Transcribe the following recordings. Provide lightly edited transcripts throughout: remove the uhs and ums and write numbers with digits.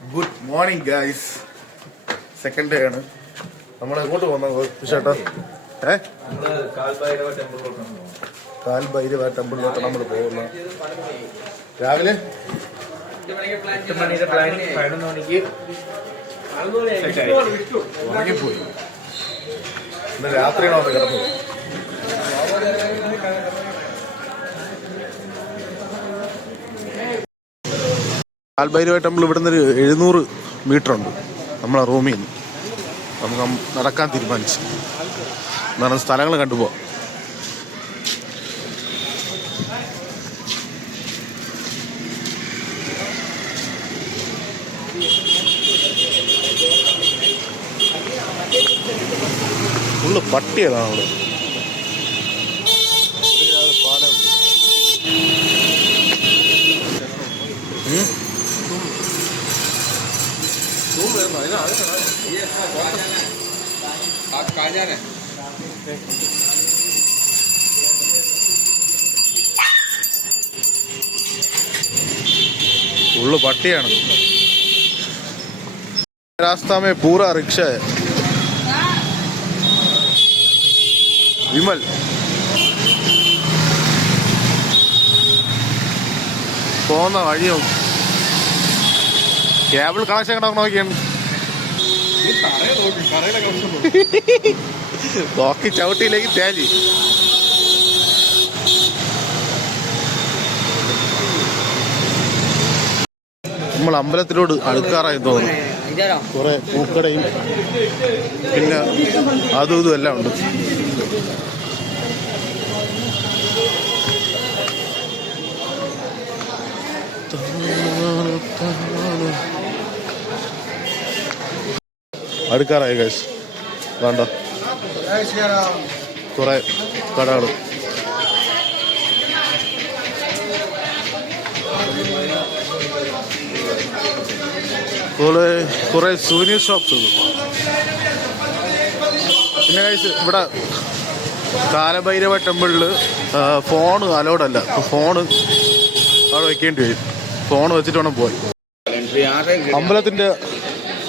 Good morning guys. Second day ആണ്. നമ്മൾ എങ്ങോട്ട് പോകുന്നത് ചേട്ടാ? കാൽ ഭൈരവ ടെമ്പിളിലോട്ട് നമ്മൾ പോകുന്നു. രാവിലെ 8 മണിയുടെ പ്ലാനിങ് 11 മണിക്ക് ഉറങ്ങിപ്പോയി. ഇന്ന് രാത്രിയാണോ അത് കിടന്നത്? കാൽഭൈരവ ടെമ്പിൾ ഇവിടുന്ന് ഒരു 700 മീറ്റർ ഉണ്ട് നമ്മളെ റൂമിൽ നിന്ന്. നമുക്ക് നടക്കാൻ തീരുമാനിച്ചു. എന്നാണ് സ്ഥലങ്ങൾ കണ്ടുപോകാം. ഫുള്ള് പട്ടിയതാണ് അവിടെ. പാലം फुल्ल पट्टियाണ്. रास्ता में पूरा रिक्शा है. विमल പോകുന്ന വഴിയും കേബിൾ കണക്ഷൻ നോക്കിയാണ് നോക്കി ചവിട്ടിയിലേക്ക് തേലി. നമ്മൾ അമ്പലത്തിലോട് അടുക്കാറായി തോന്നുന്നു. കുറെ പൂക്കടയും പിന്നെ അതും ഇതും എല്ലാം ഉണ്ട്. അടുക്കാറായി ഗൈസ്. വേണ്ട കുറെ കടകൾ. കുറെ സുവനീർ ഷോപ്സ് ഉണ്ട്. പിന്നെ ഗൈസ് ഇവിടെ കാലഭൈരവ ടെമ്പിളിൽ ഫോൺ അലൗഡ് അല്ല. ഫോണ് അവിടെ വെക്കേണ്ടി വരും. ഫോൺ വെച്ചിട്ട് വേണം പോയി. അമ്പലത്തിന്റെ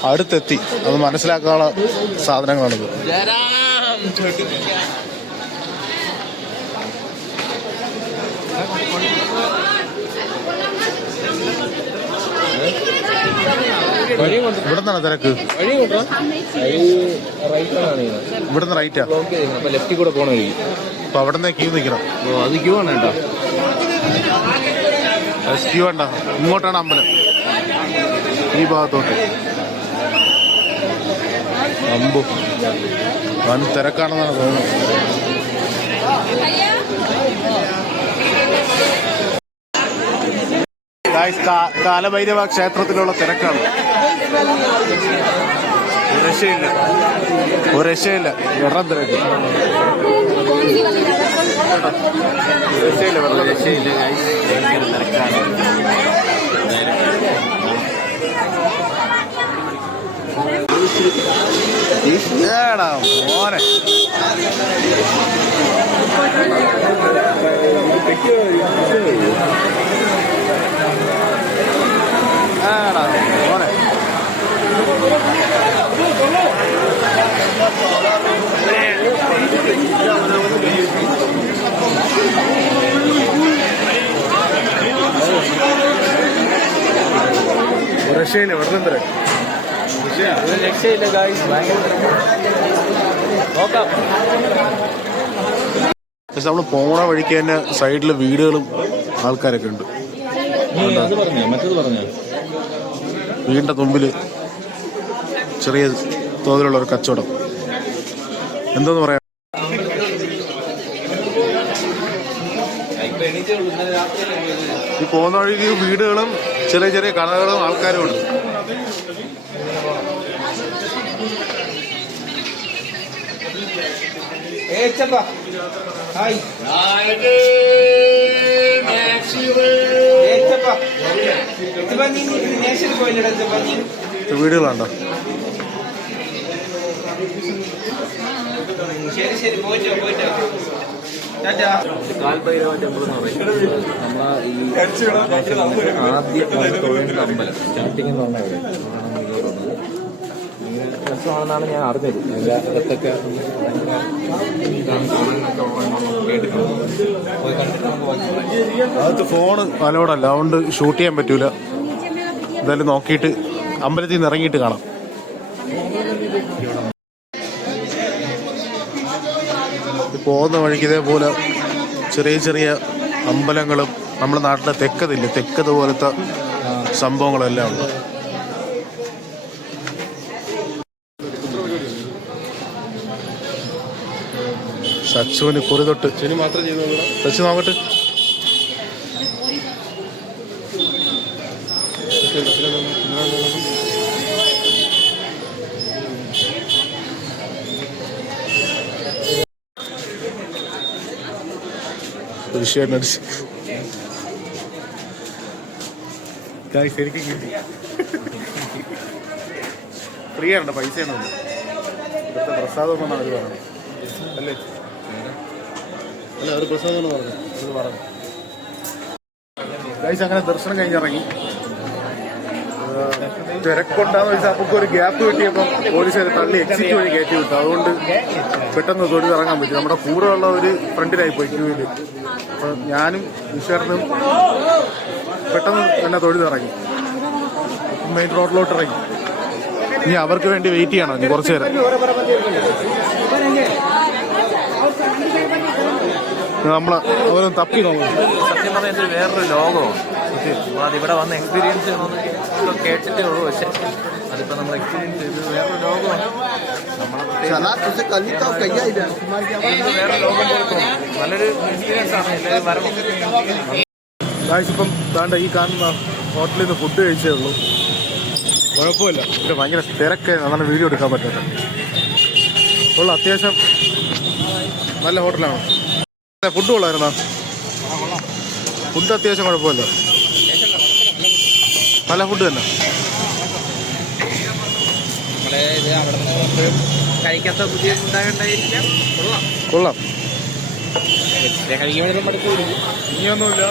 അടുത്തെത്തി. അത് മനസ്സിലാക്കാനുള്ള സാധനങ്ങളാണിത്. ഇവിടുന്നാണ് തിരക്ക്. ഇവിടുന്ന് റൈറ്റാ. ലെഫ്റ്റിൽ കൂടെ പോകണ വഴി. അപ്പൊ അവിടുന്ന് ക്യൂ നിൽക്കണം. അത് ക്യൂ ആണ് കേട്ടോ. ക്യൂ വേണ്ട. ഇങ്ങോട്ടാണ് അമ്പലം. ഈ ഭാഗത്തോട്ട് അമ്പു വൻ തിരക്കാണെന്നാണ് തോന്നുന്നത്. കാലഭൈരവ ക്ഷേത്രത്തിലുള്ള തിരക്കാണ്. ഒരു രക്ഷയില്ല. വെള്ളം തിരക്ക്. രക്ഷയില്ല തിരക്കാണ്. മോനെ മോനെ രക്ഷയില്ല. വെള്ളം തിരക്ക്. രക്ഷയില്ല ഗായ്സ്. നോക്കാം. പക്ഷെ നമ്മൾ പോണ വഴിക്ക് തന്നെ സൈഡില് വീടുകളും ആൾക്കാരൊക്കെ ഉണ്ട്. വീടിന്റെ മുമ്പില് ചെറിയ തോതിലുള്ള ഒരു കച്ചവടം. എന്തോന്ന് പറയാ. ഈ പോകുന്ന വഴിക്ക് വീടുകളും ചെറിയ ചെറിയ കടകളും ആൾക്കാരും ഉണ്ട്. വീടുകളുണ്ടോ? ശരി ശരി പോയിട്ടോ പോയിട്ടോ. കാൽഭൈരവ ടെമ്പിൾ എന്ന് പറയുന്നത് നമ്മളെ ഈ ആദ്യം തൊഴിലിന്റെ അമ്പലം സ്റ്റാർട്ടിംഗ് എന്ന് പറഞ്ഞാൽ രസമാണെന്നാണ് ഞാൻ അറിഞ്ഞത്. അതിൻ്റെ അകത്തൊക്കെ അകത്ത് ഫോണ് അലോഡല്ല, അതുകൊണ്ട് ഷൂട്ട് ചെയ്യാൻ പറ്റൂല. എന്തായാലും നോക്കിയിട്ട് അമ്പലത്തിൽ നിന്ന് ഇറങ്ങിയിട്ട് കാണാം. പോകുന്ന വഴിക്ക് ഇതേപോലെ ചെറിയ ചെറിയ അമ്പലങ്ങളും നമ്മുടെ നാട്ടിലെ തെക്കത് പോലത്തെ സംഭവങ്ങളെല്ലാം ഉണ്ട്. സച്ചുവിന് കുറി തൊട്ട് സച്ചു നോക്കട്ടെ. ശരിക്കും കിട്ടി. ഫ്രീ ആണ്, പൈസ ഇവിടുത്തെ പ്രസാദം എന്നാണ് അവർ പറഞ്ഞത് അല്ലേ? അല്ല, അവർ പ്രസാദം എന്ന് പറഞ്ഞു. അത് പറഞ്ഞു ഗൈസ്. അങ്ങനെ ദർശനം കഴിഞ്ഞിറങ്ങി. തിരക്കുണ്ടാന്ന് വെച്ചാൽ നമുക്ക് ഒരു ഗ്യാപ്പ് കിട്ടിയപ്പം പോലീസ് തള്ളി എക്സിറ്റ് വഴി കയറ്റി വിട്ടു. അതുകൊണ്ട് പെട്ടെന്ന് തൊഴിലിറങ്ങാൻ പറ്റി. നമ്മുടെ കൂടെ ഉള്ള ഒരു ഫ്രണ്ടിലായി പോയി ക്യൂവിൽ. അപ്പം ഞാനും ഈശ്വരനും പെട്ടെന്ന് തന്നെ തൊഴിലിറങ്ങി. മെയിൻ റോഡിലോട്ട് ഇറങ്ങി. ഇനി അവർക്ക് വേണ്ടി വെയിറ്റ് ചെയ്യണം ഇനി കുറച്ചു നേരം. അവരൊന്ന് തപ്പി നോക്കണം. സത്യം പറഞ്ഞാൽ വേറൊരു ലോകമാണ്. അതിവിടെ വന്ന് എക്സ്പീരിയൻസ് ചെയ്യണമെന്ന് കേട്ടിട്ടേ ഉള്ളൂ. പക്ഷെ അതിപ്പോൾ നമ്മൾ എക്സ്പീരിയൻസ് ചെയ്ത് വേറൊരു ലോകമാണ്. വേറെ ലോകം പോലെ നല്ലൊരു എക്സ്പീരിയൻസ് ആണ്. എല്ലാവരും വരണം. ഇപ്പം താണ്ട ഈ കാണുന്ന ഹോട്ടലിൽ നിന്ന് ഫുഡ് കഴിച്ചേ ഉള്ളൂ. കുഴപ്പമില്ല. ഇവിടെ ഭയങ്കര തിരക്ക്, അങ്ങനെ വീഡിയോ എടുക്കാൻ പറ്റില്ല. ഉള്ള അത്യാവശ്യം നല്ല ഹോട്ടലാണ്. ഫുഡ് കൊള്ളായിരുന്നോ? ഫുഡ് അത്യാവശ്യം കുഴപ്പമില്ല, നല്ല ഫുഡ് തന്നെ. കഴിക്കാത്ത പുതിയ ഉണ്ടായിട്ടായിരിക്കാം. കൊള്ളാം. ഇനിയൊന്നുമില്ല.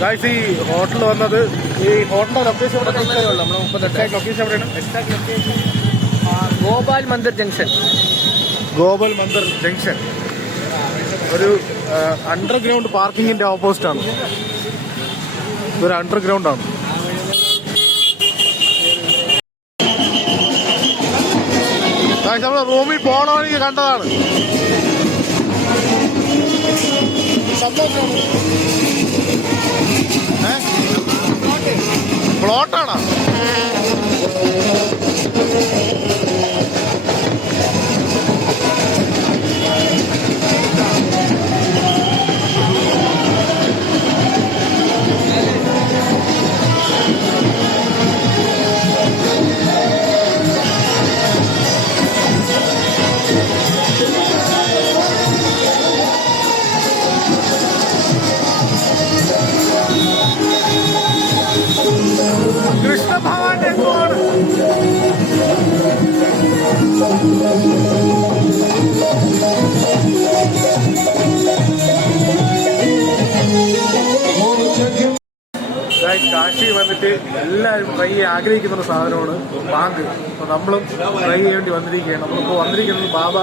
ഗായ്സ്, ഈ ഹോട്ടൽ വന്നത്, ഈ ഹോട്ടലിന്റെ ലൊക്കേഷൻ ലൊക്കേഷൻ എവിടെയാണ്? ഗോപാൽ മന്ദിർ ജംഗ്ഷൻ. ഗോപാൽ മന്ദിർ ജംഗ്ഷൻ ഒരു അണ്ടർഗ്രൗണ്ട് പാർക്കിങ്ങിന്റെ ഓപ്പോസിറ്റ് ആണ്. ഇതൊരു അണ്ടർഗ്രൗണ്ട് ആണ്. നമ്മൾ റൂമിൽ പോകണമെങ്കിൽ കണ്ടതാണ്. പ്ലോട്ടാണോ? കൃഷ്ണ ഭഗവാൻ എങ്ങോട്ട്? കാശി വന്നിട്ട് എല്ലാവരും ട്രൈ ചെയ്യാൻ ആഗ്രഹിക്കുന്ന ഒരു സാധനമാണ് ബാങ്ക്. അപ്പോൾ നമ്മളും ട്രൈ ചെയ്യേണ്ടി വന്നിരിക്കുകയാണ്. നമ്മളിപ്പോൾ വന്നിരിക്കുന്നത് ബാബ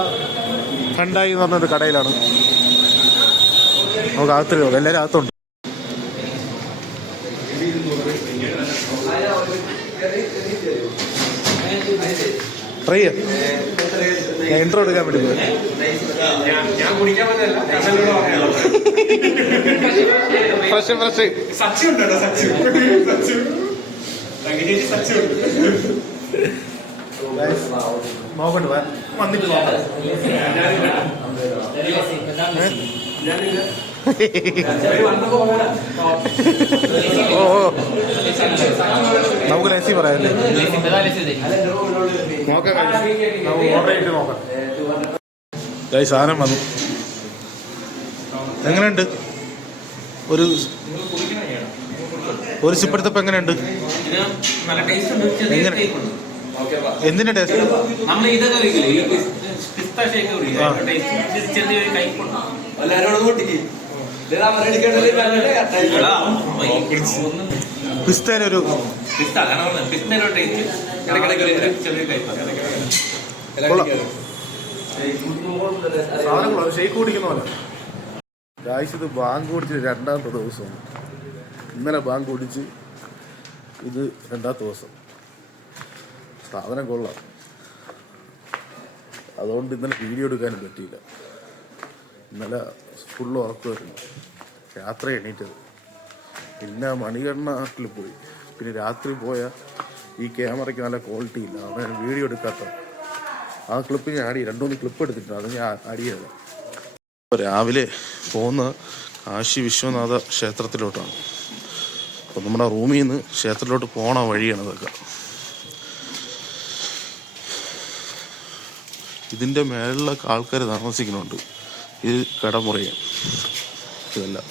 ഖണ്ടായി എന്ന് പറഞ്ഞൊരു കടയിലാണ്. നമുക്ക് അകത്ത് എല്ലാവരും അകത്തുണ്ട്. ട്രൈ ചെയ്യാം. ഞാൻ ഇൻട്രോ എടുക്കാൻ വേണ്ടി പോയി. ഫ്രഷ് നോക്കണ്ട വന്നിട്ട് നോക്കാം. ഓ നമുക്ക് രസി പറയാല്ലേ? നോക്കാം, നമുക്ക് ഓർഡർ ചെയ്തിട്ട് നോക്കാം. സാധനം വന്നു. എങ്ങനെയുണ്ട്? ഒരു സിപ്പെടുത്തപ്പം എങ്ങനെയുണ്ട്? എന്തിന്റെ ടേസ്റ്റ്? പിസ്തേനൊരു സാധനങ്ങളോ ഷെയ്ക്ക് കുടിക്കുന്ന പോലെ. ഗായ്സ്, ഇത് ബാങ്ക് കുടിച്ച് രണ്ടാമത്തെ ദിവസം. ഇന്നലെ ബാങ്ക് കുടിച്ച് ഇത് രണ്ടാമത്തെ ദിവസം. സാധനം കൊള്ളാം. അതുകൊണ്ട് ഇന്നലെ വീഡിയോ എടുക്കാനും പറ്റിയില്ല. ഇന്നലെ ഫുള്ള് ഉറക്കമായിരുന്നു. രാത്രി എണീറ്റത്. പിന്നെ മണികണ്ഠനാട്ടിൽ പോയി. പിന്നെ രാത്രി പോയ ഈ ക്യാമറയ്ക്ക് നല്ല ക്വാളിറ്റി ഇല്ല. അതാണ് വീഡിയോ എടുക്കാത്ത. ആ ക്ലിപ്പ് ഞാൻ ആഡ് ചെയ്യും. 2-3 ക്ലിപ്പ് എടുത്തിട്ടുണ്ട്. അത് ഞാൻ ആഡ് ചെയ്തത്. രാവിലെ പോകുന്ന കാശി വിശ്വനാഥ ക്ഷേത്രത്തിലോട്ടാണ്. അപ്പോൾ നമ്മുടെ റൂമിൽ നിന്ന് ക്ഷേത്രത്തിലോട്ട് പോണ വഴിയാണ് ഇതൊക്കെ. ഇതിൻ്റെ മേളിലൊക്കെ ആൾക്കാർ താമസിക്കുന്നുണ്ട്. ഇത് കടമുറയാണ് ഇതെല്ലാം.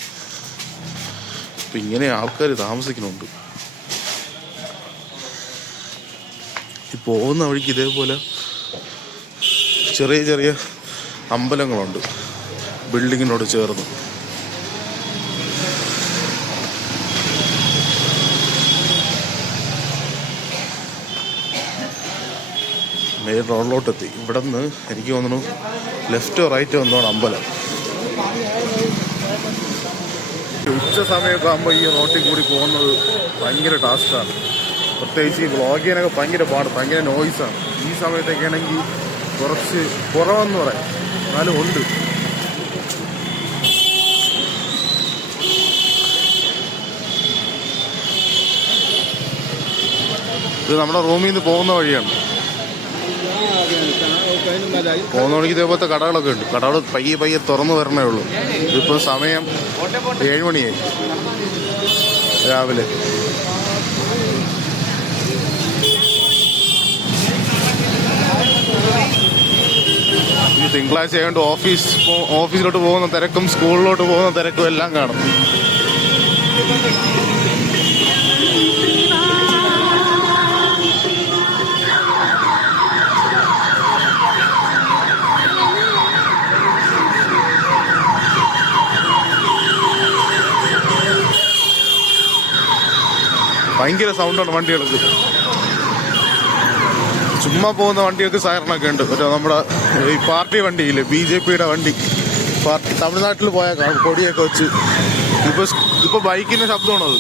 അപ്പം ഇങ്ങനെ ആൾക്കാർ താമസിക്കുന്നുണ്ട്. ഈ പോകുന്ന വഴിക്ക് ഇതേപോലെ ചെറിയ ചെറിയ അമ്പലങ്ങളുണ്ട് ബിൽഡിങ്ങിനോട് ചേർന്ന്. മെയിൻ റോഡിലോട്ടെത്തി. ഇവിടെ നിന്ന് എനിക്ക് തോന്നുന്നു ലെഫ്റ്റോ റൈറ്റോ ഒന്നാണ് അമ്പലം. ഉച്ച സമയമൊക്കെ ആകുമ്പോൾ ഈ റോട്ടിൽ കൂടി പോകുന്നത് ഭയങ്കര ടാസ്ക്കാണ്. പ്രത്യേകിച്ച് ഈ വ്ളോഗ് ചെയ്യാനൊക്കെ ഭയങ്കര പാട്, ഭയങ്കര നോയ്സാണ്. ഈ സമയത്തൊക്കെ ആണെങ്കിൽ കുറച്ച് കുറവെന്ന് പറയാം, എന്നാലും ഉണ്ട്. ഇത് നമ്മുടെ റൂമിൽ നിന്ന് പോകുന്ന വഴിയാണ്. പോകുന്ന വഴിക്ക് ഇതേപോലത്തെ കടകളൊക്കെ ഉണ്ട്. കടകൾ പയ്യെ പയ്യെ തുറന്നു വരണേ ഉള്ളൂ. ഇതിപ്പോൾ സമയം 7 മണിയായി രാവിലെ. ഈ തിങ്കളാഴ്ച ആയതുകൊണ്ട് ഓഫീസിലോട്ട് പോകുന്ന തിരക്കും സ്കൂളിലോട്ട് പോകുന്ന തിരക്കും എല്ലാം കാണും. ഭയങ്കര സൗണ്ടാണ് വണ്ടികൾക്ക്. ചുമ്മാ പോകുന്ന വണ്ടികൾക്ക് സൈറണൊക്കെ ഉണ്ട്. മറ്റേ നമ്മുടെ ഈ പാർട്ടി വണ്ടിയില്ലേ, BJPയുടെ വണ്ടി, പാർട്ടി തമിഴ്നാട്ടിൽ പോയാൽ കൊടിയൊക്കെ വെച്ച്. ഇപ്പൊ ബൈക്കിന്റെ ശബ്ദമാണത്.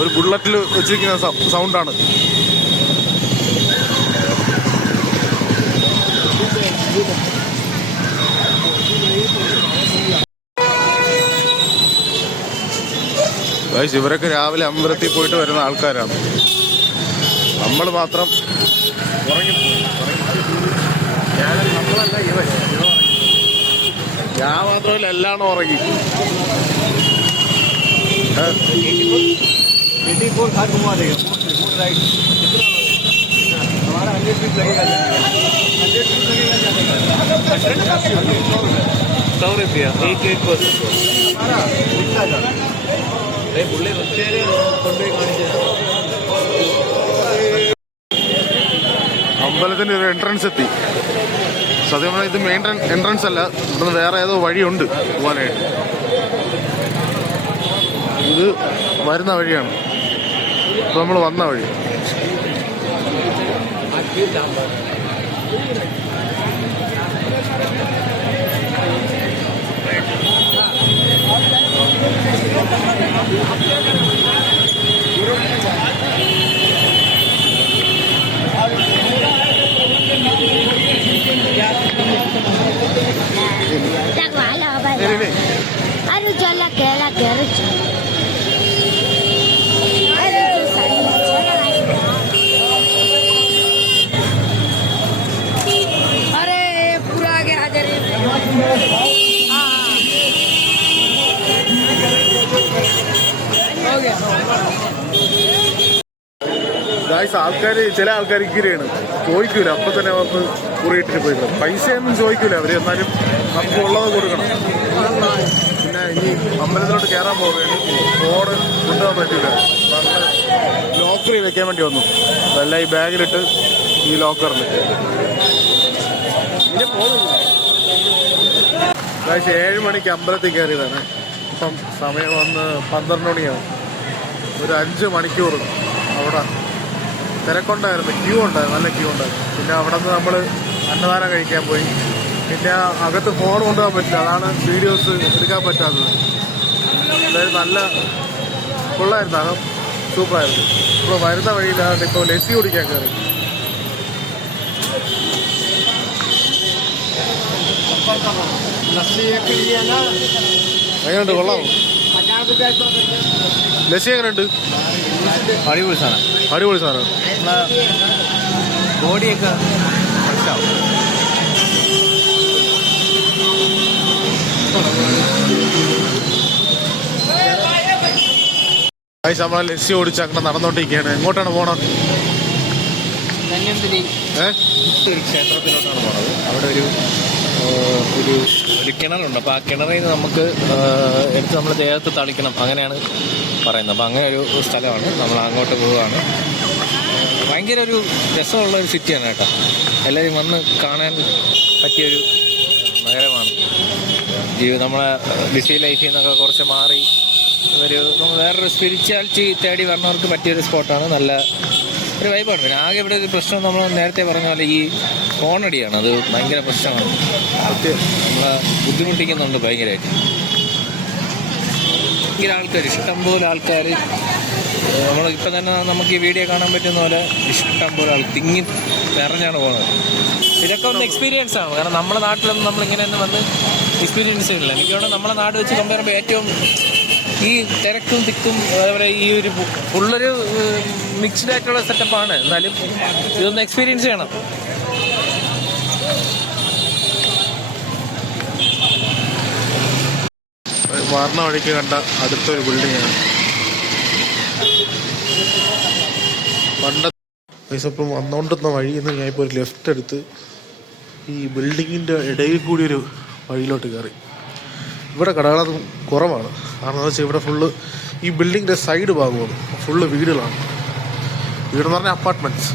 ഒരു ബുള്ളറ്റിൽ വെച്ചിരിക്കുന്ന സൗണ്ടാണ്. ഇവരൊക്കെ രാവിലെ അമ്പലത്തിൽ പോയിട്ട് വരുന്ന ആൾക്കാരാണ്. നമ്മൾ മാത്രം ഞാൻ മാത്രമല്ല, എല്ലാം ഉറങ്ങി. അമ്പലത്തിന്റെ ഒരു എൻട്രൻസ് എത്തി. സത്യം പറഞ്ഞാൽ ഇത് മെയിൻ എൻട്രൻസ് അല്ല, ഇവിടുന്ന് വേറെ ഏതോ വഴിയുണ്ട് പോകാനായിട്ട്. ഇത് വരുന്ന വഴിയാണ്. ഇപ്പൊ നമ്മൾ വന്ന വഴി. ചില ആൾക്കാർ ഇങ്ങനെയാണ്, ചോദിക്കൂല, അപ്പൊ തന്നെ അവർക്ക് കുറിയിട്ടിട്ട് പോയി. പൈസയൊന്നും ചോദിക്കൂല അവര്, എന്നാലും നമുക്ക് ഉള്ളത് കൊടുക്കണം. പിന്നെ ഇനി അമ്പലത്തിലോട്ട് കയറാൻ പോവുകയാണ്. ഫോണ് കൊണ്ടുപോകാൻ പറ്റില്ല. ലോക്കറിൽ വെക്കാൻ വേണ്ടി വന്നു. അതെല്ലാം ഈ ബാഗിലിട്ട് ഈ ലോക്കറിൽ 7 മണിക്ക് അമ്പലത്തിൽ കയറിയതാണ്. ഇപ്പം സമയം വന്ന് 12 മണിയാവും. ഒരു 5 മണിക്കൂർ അവിടെ തിരക്കുണ്ടായിരുന്നു, ക്യൂ ഉണ്ടായിരുന്നു, നല്ല ക്യൂ ഉണ്ടായിരുന്നു. പിന്നെ അവിടെ നിന്ന് നമ്മൾ അന്നദാനം കഴിക്കാൻ പോയി. പിന്നെ അകത്ത് ഫോൺ കൊണ്ടുപോകാൻ പറ്റില്ല, അതാണ് വീഡിയോസ് എടുക്കാൻ പറ്റാത്തത്. അതായത് നല്ല ഫുള്ളായിരുന്നു, അകം സൂപ്പറായിരുന്നു. ഇപ്പോൾ വരുന്ന വഴിയിലാണ് ഇപ്പോൾ ലസ്സി കുടിക്കാൻ കയറി. എങ്ങനെയുണ്ട്, കൊള്ളാമോ? ലസ്സി എങ്ങനെയുണ്ട്? അടിപൊളി സാധനം, അടിപൊളി സാധനം. നമ്മളെ ബോഡിയൊക്കെ ഫ്രഷാവും. നമ്മളെ ലസ്സി ഓടിച്ച് അങ്ങനെ നടന്നോണ്ടിരിക്കുകയാണ്. എങ്ങോട്ടാണ് പോകണം? ഒരു ക്ഷേത്രത്തിലോട്ടാണ് പോണത്. അവിടെ ഒരു കിണറുണ്ട്. അപ്പോൾ ആ കിണറിൽ നിന്ന് നമുക്ക് എടുത്ത് നമ്മൾ ദേഹത്ത് തളിക്കണം, അങ്ങനെയാണ് പറയുന്നത്. അപ്പോൾ അങ്ങനെ ഒരു സ്ഥലമാണ്, നമ്മൾ അങ്ങോട്ട് പോവുകയാണ്. ഭയങ്കര ഒരു രസമുള്ള ഒരു സിറ്റിയാണ് കേട്ടോ. എല്ലാവരും വന്ന് കാണാൻ പറ്റിയൊരു നഗരമാണ്. നമ്മളെ ബിസി ലൈഫിൽ നിന്നൊക്കെ കുറച്ച് മാറി വേറൊരു സ്പിരിച്വാലിറ്റി തേടി വരണവർക്ക് പറ്റിയൊരു സ്പോട്ടാണ്. നല്ല ഒരു വൈബാണ്. പിന്നെ ആകെ ഇവിടെ ഒരു പ്രശ്നം നമ്മൾ നേരത്തെ പറഞ്ഞ പോലെ ഈ ഫോണടിയാണ്, അത് ഭയങ്കര പ്രശ്നമാണ്. നമ്മളെ ബുദ്ധിമുട്ടിക്കുന്നുണ്ട് ഭയങ്കരമായിട്ട്. ഭയങ്കര ആൾക്കാർ, ഇഷ്ടംപോലെ ആൾക്കാർ. നമ്മളിപ്പം തന്നെ നമുക്ക് ഈ വീഡിയോ കാണാൻ പറ്റുന്ന പോലെ ഇഷ്ടംപോലെ തിങ്ങി നിറഞ്ഞാണ് പോകുന്നത്. ഇതൊക്കെ ഒന്ന് എക്സ്പീരിയൻസ് ആണ്. കാരണം നമ്മുടെ നാട്ടിലൊന്നും നമ്മളിങ്ങനെയൊന്നും വന്ന് എക്സ്പീരിയൻസ് ചെയ്യില്ല. എനിക്ക് തോന്നുന്നു നമ്മളെ നാട് വെച്ച് കമ്പയർ ചെയ്യുമ്പോൾ ഏറ്റവും ഈ തിരക്കും തിക്കും അതേപോലെ ഈ ഒരു ഫുള്ളൊരു മിക്സ്ഡ് ആയിട്ടുള്ള സെറ്റപ്പാണ്. എന്നാലും ഇതൊന്ന് എക്സ്പീരിയൻസ് ചെയ്യണം. വാർണ വഴിക്ക് കണ്ട അടുത്തൊരു ബിൽഡിങ്ങാണ്. ഇപ്പം വന്നുകൊണ്ടിരുന്ന വഴിയിൽ നിന്ന് ഞാനിപ്പോൾ ഒരു ലെഫ്റ്റ് എടുത്ത് ഈ ബിൽഡിങ്ങിൻ്റെ ഇടയിൽ കൂടി ഒരു വഴിയിലോട്ട് കയറി. ഇവിടെ കടകളൊന്നും കുറവാണ്. കാരണം എന്താ വെച്ചാൽ ഇവിടെ ഫുള്ള് ഈ ബിൽഡിങ്ങിൻ്റെ സൈഡ് ഭാഗമാണ് ഫുള്ള് വീടുകളാണ്. വീടെന്ന് പറഞ്ഞാൽ അപ്പാർട്ട്മെൻറ്റ്സ്.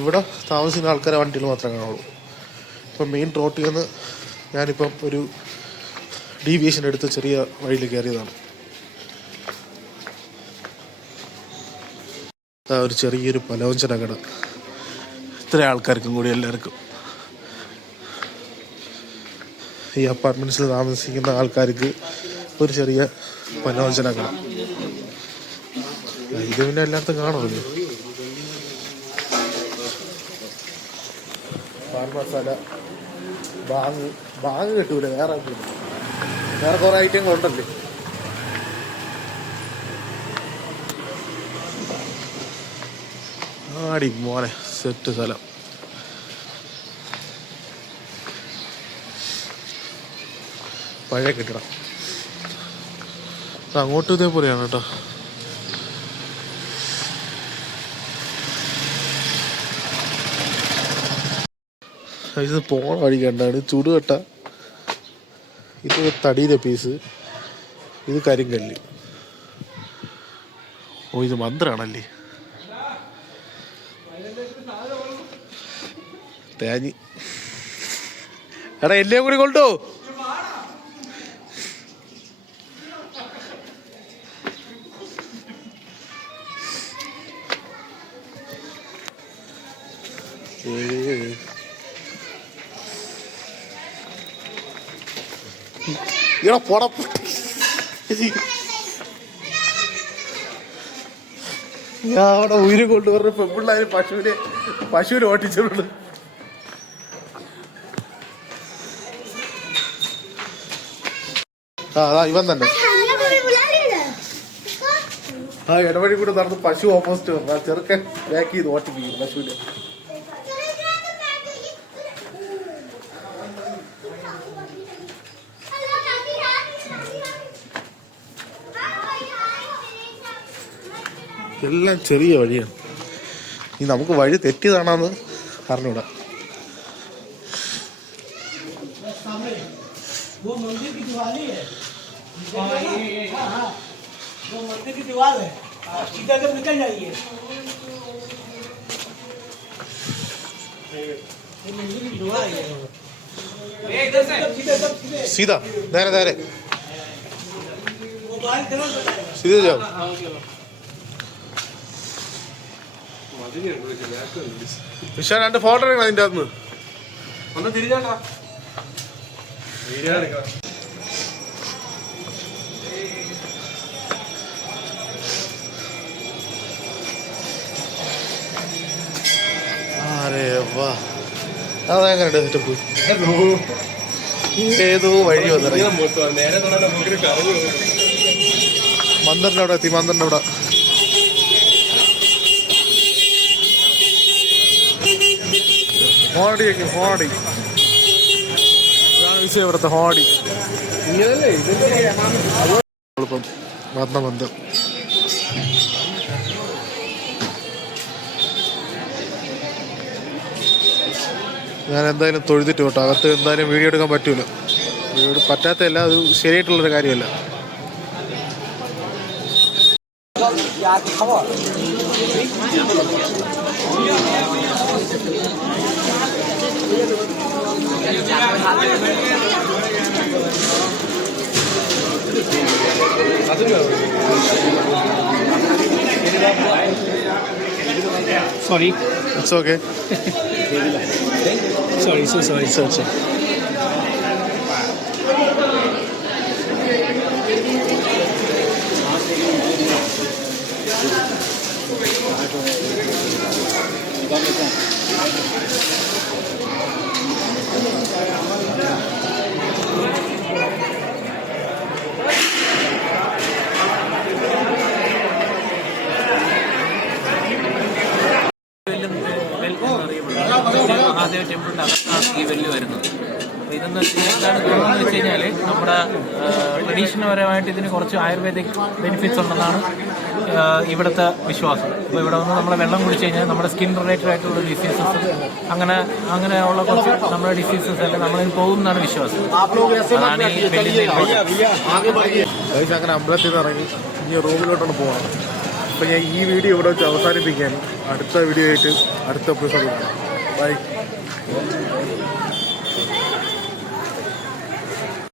ഇവിടെ താമസിക്കുന്ന ആൾക്കാരെ വണ്ടികൾ മാത്രമേ കാണുള്ളൂ. ഇപ്പം മെയിൻ റോട്ടിൽ നിന്ന് ഞാനിപ്പം ഒരു ഡീവിയേഷൻ എടുത്ത് ചെറിയ വഴിയിൽ കയറിയതാണ്. ഒരു ചെറിയൊരു പലവ്യഞ്ജന കട. ഇത്ര ആൾക്കാർക്കും കൂടി എല്ലാവർക്കും ഈ അപ്പാർട്ട്മെൻറ്റ്സിൽ താമസിക്കുന്ന ആൾക്കാർക്ക് ഒരു ചെറിയ പലവ്യഞ്ജന കട. ഇത് പിന്നെ എല്ലായിടത്തും കാണുമല്ലോ. പാൻ മസാല, ബാങ് കിട്ടൂല, വേറെ കുറേ ഐറ്റങ്ങളുണ്ടല്ലേ. ആടി മോനെ സെറ്റ് സ്ഥലം. പഴയ കെട്ടിടം. അങ്ങോട്ടും ഇതേപോലെയാണ് കേട്ടോ. ഇത് പോണ വഴി കണ്ടാണ് ചുടുകട്ട. ഇത് തടിയുടെ പീസ്, ഇത് കരിങ്കല്ല്. ഓ, ഇത് മന്ത്രാണല്ലേ. തേഞ്ഞി എടാ, എല്ലാം കൂടി കൊണ്ടോ. ഇവിടെ പോട ഞാൻ അവിടെ ഉയര് കൊണ്ടുവരുന്ന പെൺപിള്ളേര് പശുവിനെ ഓട്ടിച്ചിട്ടുണ്ട്. അതാ ഇവൻ തന്നെ. ആ ഇടവഴി കൂടെ നടന്ന് പശു ഓപ്പോസിറ്റ് വന്നു. ആ ചെറുക്കൻ ബാക്ക് ചെയ്ത് ഓട്ടിപ്പിക്കും പശുവിനെ. എല്ലാം ചെറിയ വഴിയാണ്. ഈ നമുക്ക് വഴി തെറ്റിയതാണെന്ന് അറിഞ്ഞൂടാ. सीधा दायरे दायरे सीधे जाओ. വിശാൽ രണ്ട് ഫോട്ടോ എടുക്കണം അതിൻ്റെ അകത്ത് ഒന്ന് തിരിഞ്ഞാട്ടാ. വാ അതെങ്ങനെ സെറ്റപ്പ് ഏതോ വഴി വന്നിറങ്ങി മന്ദറിൻ്റെ അവിടെ എത്തി. മന്ദറിൻ്റെ അവിടെ ഹോണടി ഹോണടി ഇതാണ് വിഷയം ഇവിടുത്തെ ഹോണടി. ഇപ്പം വന്ന ബന്ധം ഞാൻ എന്തായാലും തൊഴുതിട്ട് കേട്ടോ. അകത്ത് എന്തായാലും വീഡിയോ എടുക്കാൻ പറ്റൂല. വീഡിയോ പറ്റാത്തല്ല, അത് ശരിയായിട്ടുള്ളൊരു കാര്യമല്ല. Sorry. It's okay. Sorry, so sorry. It's okay. Mahadeva ടെമ്പിളിൻ്റെ അകത്താണ് ഈ വെല്ല് വരുന്നത്. അപ്പോൾ ഇതെന്ന് വെച്ച് കഴിഞ്ഞാൽ എന്താണ് തോന്നുന്നത് വെച്ച് കഴിഞ്ഞാൽ നമ്മുടെ ട്രഡീഷണൽപരമായിട്ട് ഇതിന് കുറച്ച് ആയുർവേദിക് ബെനിഫിറ്റ്സ് ഉണ്ടെന്നാണ് ഇവിടുത്തെ വിശ്വാസം. അപ്പോൾ ഇവിടെ വന്ന് നമ്മൾ വെള്ളം കുടിച്ച് കഴിഞ്ഞാൽ നമ്മുടെ സ്കിൻ റിലേറ്റഡ് ആയിട്ടുള്ള ഡിസീസസ് അങ്ങനെയുള്ള കുറച്ച് നമ്മുടെ ഡിസീസസ് എല്ലാം നമ്മളിൽ പോകുമെന്നാണ് വിശ്വാസം. അതാണ് ഈ വെല്ലിൻ്റെ. അങ്ങനെ അമ്പലത്തിൽ നിന്ന് ഇറങ്ങി ഇനി റൂമിലോട്ടാണ് പോകണം. അപ്പോൾ ഞാൻ ഈ വീഡിയോ ഇവിടെ വെച്ച് അവസാനിപ്പിക്കാൻ അടുത്ത വീഡിയോ ആയിട്ട് അടുത്ത എപ്പിസോഡ് കാണാം. ബൈ.